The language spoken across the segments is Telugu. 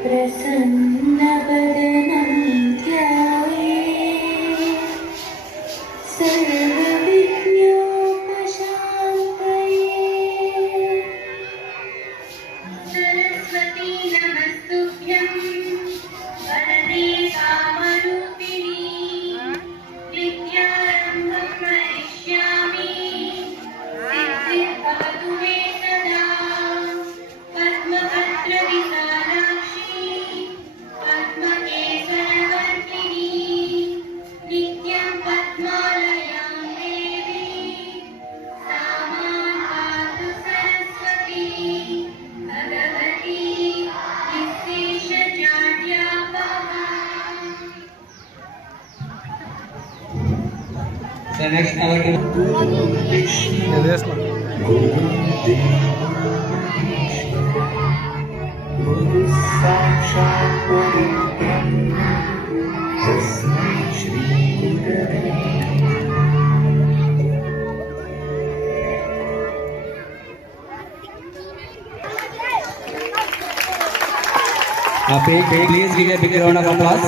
प्रसन्नवदनं ध्याये सर्वविघ्नोपशान्तये। सरस्वती नमस्तुभ्यं वरदे कामरूपिणी विद्यारम्भं करिष्यामि सिद्धिर्भवतु मे सदा। पद्मभद्रविशालाक्षी पद्मकेसरवर्तिनी नित्यं पद्मालयां देवी सा मां पातु Saraswati Bhagwati विशेषजाड्यापहा। The next award please give a big round of applause.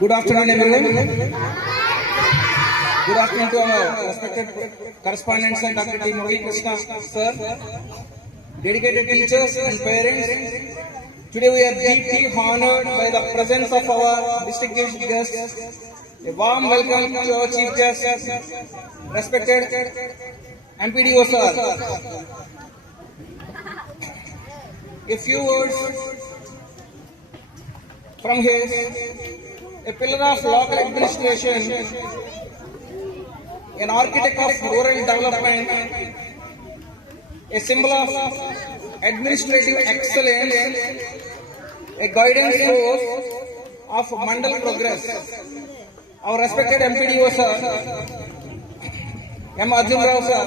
Good afternoon, everyone. Good afternoon to our respected correspondents and Dr. T. Murali Krishna, sir, dedicated teachers and parents. Today we are deeply honored by the presence of our distinguished guests. A warm welcome to our chief guest, respected MPDO sir. A few words from his. A pillar of local administration, an architect of rural development, a symbol of administrative excellence, a guiding force of Mandal progress. Our respected MPDO sir, M. Arjun Rao sir,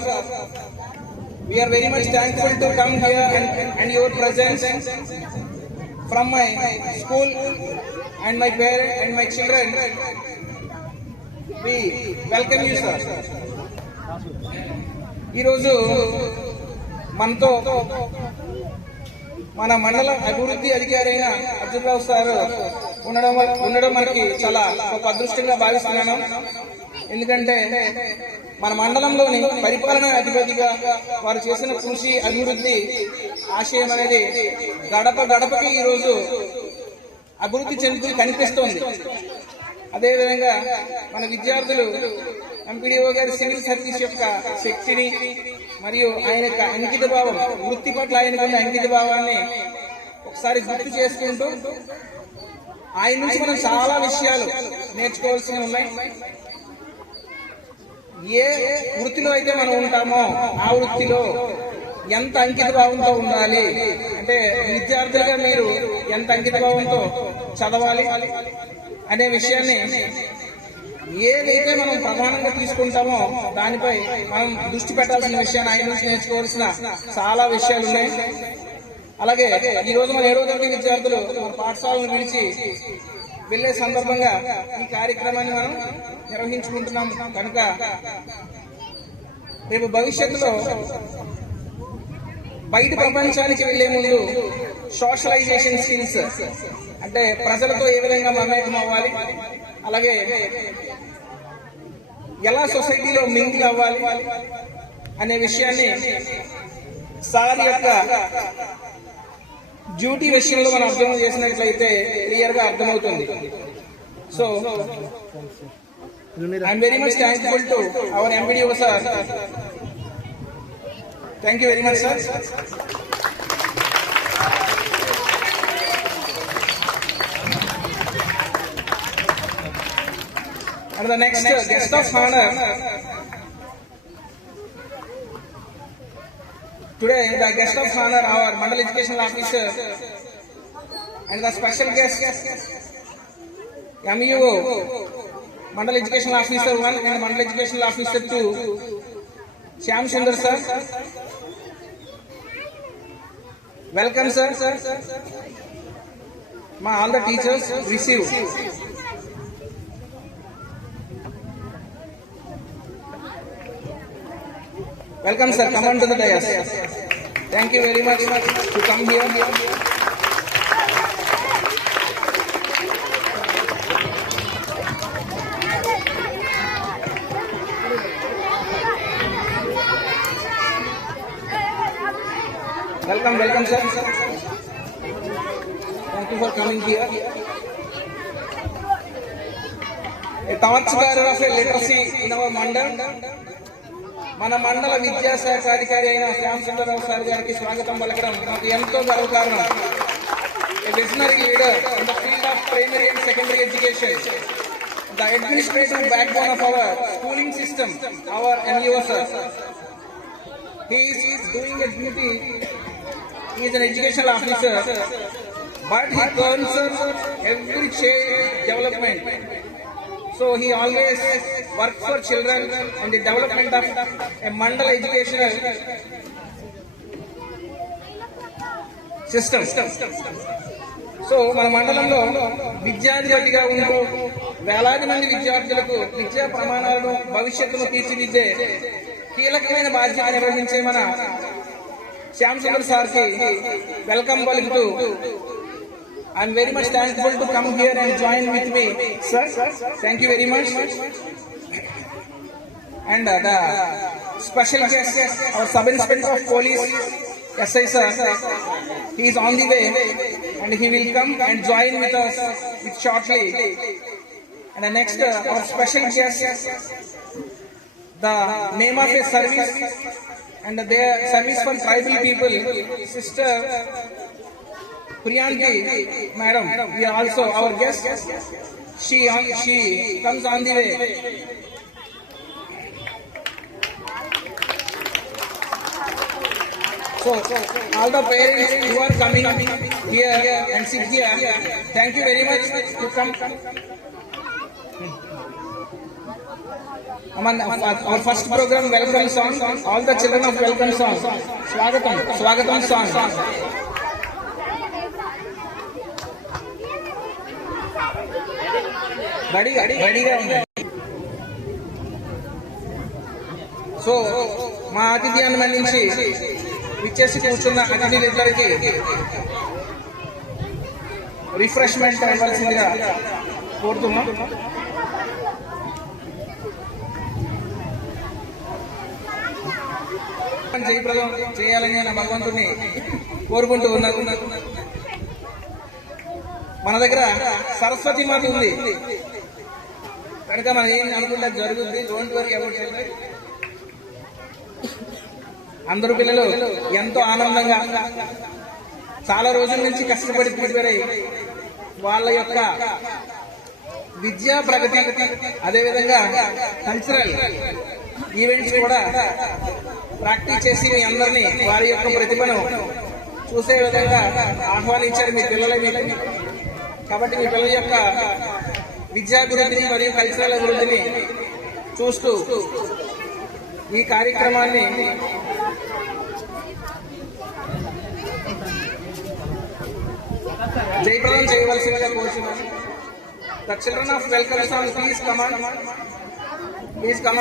we are very much thankful to come here and your presence from my school and my parents and my children. We welcome you, sir. ఈరోజు మనతో మన మండల అభివృద్ధి అధికారి అయిన అర్జున్ రావు సార్ ఉండడం మనకి చాలా ఒక అదృష్టంగా భావిస్తున్నాను. ఎందుకంటే మన మండలంలోని పరిపాలనా అధిపతిగా వారు చేసిన కృషి అభివృద్ధి ఆశయం అనేది గడప గడపకి ఈరోజు అభివృద్ధి చెందుతూ కనిపిస్తోంది. అదేవిధంగా మన విద్యార్థులు ఎంపీడీఓ గారి సివిల్ సర్వీస్ యొక్క శక్తిని మరియు ఆయన యొక్క అంకిత భావం, వృత్తి పట్ల ఆయనకున్న అంకిత భావాన్ని ఒకసారి గుర్తు చేసుకుంటూ ఆయన నుంచి మనం చాలా విషయాలు నేర్చుకోవాల్సి ఉన్నాయి. ఏ వృత్తిలో అయితే మనం ఉంటామో ఆ వృత్తిలో ఎంత అంకిత భావంతో ఉండాలి, అంటే విద్యార్థులుగా మీరు ఎంత అంకిత భావంతో చదవాలి అనే విషయాన్ని ఏదైతే మనం ప్రధానంగా తీసుకుంటామో దానిపై మనం దృష్టి పెట్టాల్సిన విషయాన్ని ఆయన నుంచి నేర్చుకోవాల్సిన చాలా విషయాలు ఉన్నాయి. అలాగే ఈ రోజు మన 7వ తరగతి విద్యార్థులు పాఠశాలను విడిచి వెళ్లే సందర్భంగా ఈ కార్యక్రమాన్ని మనం నిర్వహించుకుంటున్నాం. కనుక రేపు భవిష్యత్తులో బయట ప్రపంచానికి వెళ్లే ముందు సోషలైజేషన్ స్కిల్స్, అంటే ప్రజలతో ఏ విధంగా మమేకం అవ్వాలి, అలాగే ఎలా సొసైటీలో మింగిల్ అవ్వాలి అనే విషయాన్ని సార్ యొక్క డ్యూటీ విషయంలో మనం అర్థం చేసినట్లయితే క్లియర్ గా అర్థమవుతుంది. So I'm very much thankful to our MPDO sir. Thank you very much sir. And the next guest of honor, today the guest of honor, our Mandal Educational Officer, and the special guest, MEO Mandal Educational Officer 1 and Mandal Educational Officer 2, Shyam Sundar sir. Welcome sir. All the teachers receive. Welcome sir, come on to the dais. Thank you very much to come here. Welcome sir. Thank you for coming here. A torchbearer of a literacy in our mandal. మన మండల విద్యాశాఖ అధికారి అయిన శ్యామ్ సుందరరావు సార్ గారికి స్వాగతం పలకడం నాకు ఎంతో గర్వకారణం. A visionary leader in the field of primary and secondary education, the administrative backbone of our schooling system, our MUSs. He is doing a duty. He is an educational officer, but he concerns every child development. So he always works for children and the development of a mandal educational system. So మన మండలంలో విద్యాధిపతిగా ఉంటూ వేలాది మంది విద్యార్థులకు విద్యా ప్రమాణాలను భవిష్యత్తును తీర్చిదిద్దే కీలకమైన బాధ్యత నిర్వహించే మన శ్యామ్ సుందర్ సార్కి వెల్కమ్ పలుకుతూ I am very much thankful to come here and join with me, sir. Thank you very much. And the special guest, our Sub-Inspector of Police, SI sir, he is on the way and he will come and join with us shortly. And the next, our special guest, the name of a service and their service for tribal people, Sister Priyanki, madam, we are also our guest. She comes on the way. So all the parents who are coming here and sit here, thank you very much to come. Our first program, welcome song. All the children of welcome song. Swagatam song. రెడీగా ఉంది. సో మా అతిథ్యాన్ని మన్నించి ఇచ్చేసి కూర్చున్న అతిథులిద్దరికి రిఫ్రెష్మెంట్ ఇవ్వాల్సిందిగా కోరుతున్నాం. జయప్రదం చేయాలని నా భగవంతుడిని కోరుకుంటూ ఉన్నారు. మన దగ్గర సరస్వతి మాత ఉంది కనుక మనం ఏం అనుకుంటే జరుగుతుంది. Don't worry about it. అందరూ పిల్లలు ఎంతో ఆనందంగా చాలా రోజుల నుంచి కష్టపడి ప్రిపేర్ అయ్యి వాళ్ళ యొక్క విద్యా ప్రగతి, అదేవిధంగా కల్చరల్ ఈవెంట్స్ కూడా ప్రాక్టీస్ చేసి మీ అందరినీ వారి యొక్క ప్రతిభను చూసే విధంగా ఆహ్వానించారు మీ పిల్లలే. కాబట్టి మీ పిల్లల యొక్క విద్యాభివృద్ధిని మరియు కల్చరల్ అభివృద్ధిని చూస్తూ ఈ కార్యక్రమాన్ని జయప్రదం చేయవలసిందిగా కోరుతున్నాను. The children of welcome song, please come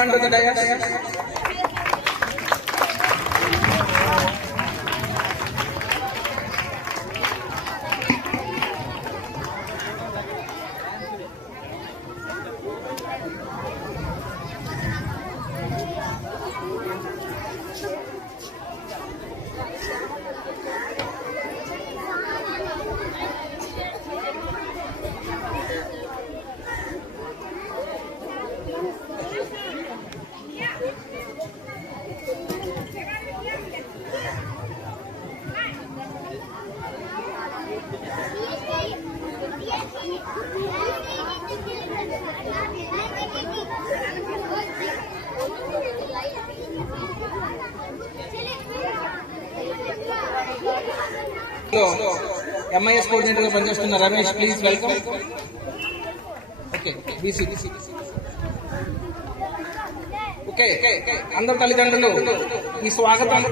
on to the dais. MIS coordinator గా పనిచేస్తున్న Ramesh, please welcome. Okay, BC okay, అందరు తల్లిదండ్రులు ఈ స్వాగతం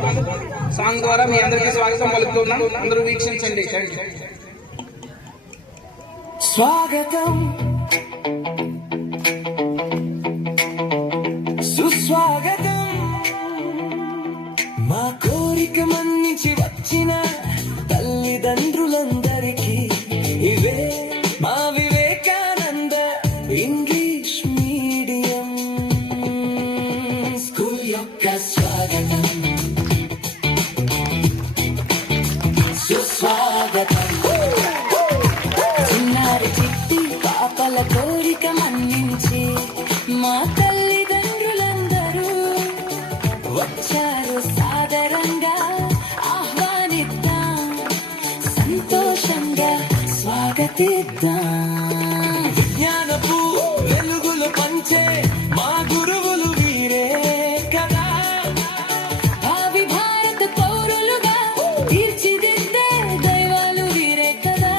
సాంగ్ ద్వారా మీ అందరికీ స్వాగతం పలుకుతున్నాం. అందరూ వీక్షించండి. Thank you. స్వాగతం సుస్వాగతం, మా కోరిక మన్నించి వచ్చిన తల్లిదండ్రులందరికీ ఇవే మా వివేకానంద ఇంగ్లీష్ మీడియం స్కూల్ యొక్క స్వాగతం సుస్వాగతం. చిన్నారి చిట్టి పాపల కోరిక మన్నించి మా తల్లిదండ్రులందరూ వచ్చారు, సాదరంగా ఆహ్వానిద్దాం, సంతోషంగా స్వాగతిద్దాం. విజ్ఞానపు వెలుగులు పంచే మా గురువులు వీరే కదా, భావి భారత పౌరులుగా తీర్చిదిద్దే దైవాలు వీరే కదా.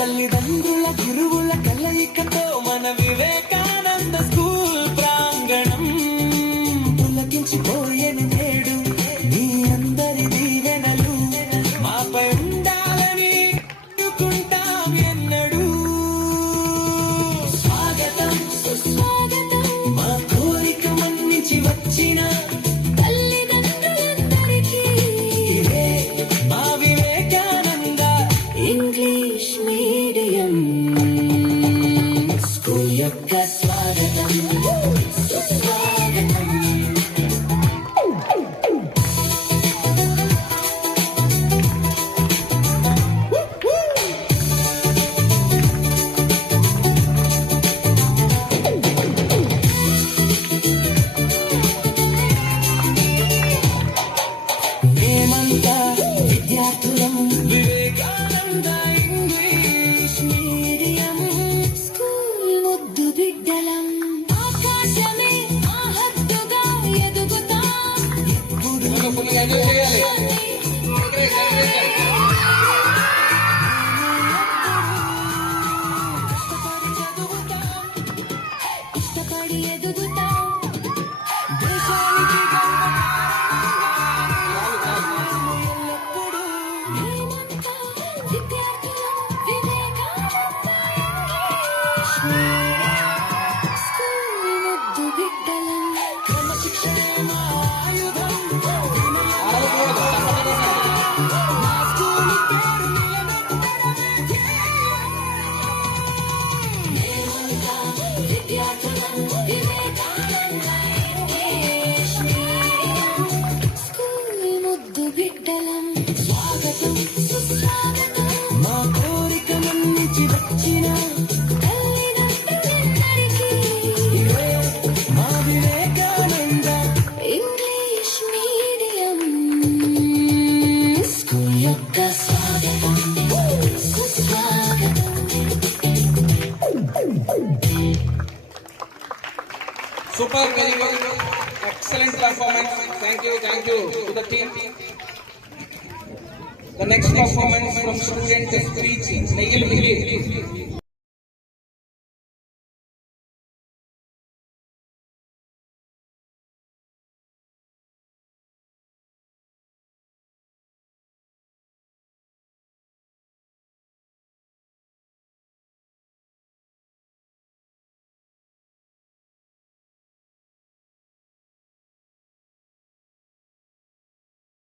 తల్లిదండ్రుల గురువుల కలయికతో మన వివేకానంద స్కూల్ ప్రాంగణం పులకించిపోయేను నేడు. మీ అందరి దీవెనలు మాపై ఉండాలని కోరుకుంటాం ఎన్నడూ. స్వాగతం సుస్వాగతం, మా కోరిక మన్నించి వచ్చిన తల్లిదండ్రులందరికీ ఇదే మా వివేకానంద ఇంగ్లీష్ మీడియం స్కూల్ యొక్క స్వాగతం సుస్వాగతం. మేమంతా విద్యార్థులం వివేకానంద ఇంగ్లీష్ మీడియం స్కూల్ ముద్దు బిడ్డలం. ఆకాశమే మా హద్దుగా ఎదుగుతాం, ఎప్పుడు ఫుల్గా ఎంజాయ్ చేయాలి. ఇష్టపడి ఎదుగుతాం, దేశానికి ఎల్లప్పుడూ మేమంతా విద్యార్థులం వివేకానంద స్కూల్ ముద్దు బిడ్డలం. క్రమశిక్షణే మా ఆయుధం, మా స్కూల్ పేరు నిలబెట్టడమే మేమంతా విద్యార్థులం వివేకానంద ఇంగ్లీష్ మీడియం స్కూల్ ముద్దు బిడ్డలం. స్వాగతం సుస్వాగతం, మా కోరిక మన్నించి వచ్చిన తల్లిదండ్రులందరికీ ఇవే మా వివేకానంద ఇంగ్లీష్ మీడియం స్కూల్ యొక్క స్వాగతం సుస్వాగతం. Super, very good, excellent performance. Thank you to the team. The next performance from student is Negil Migli.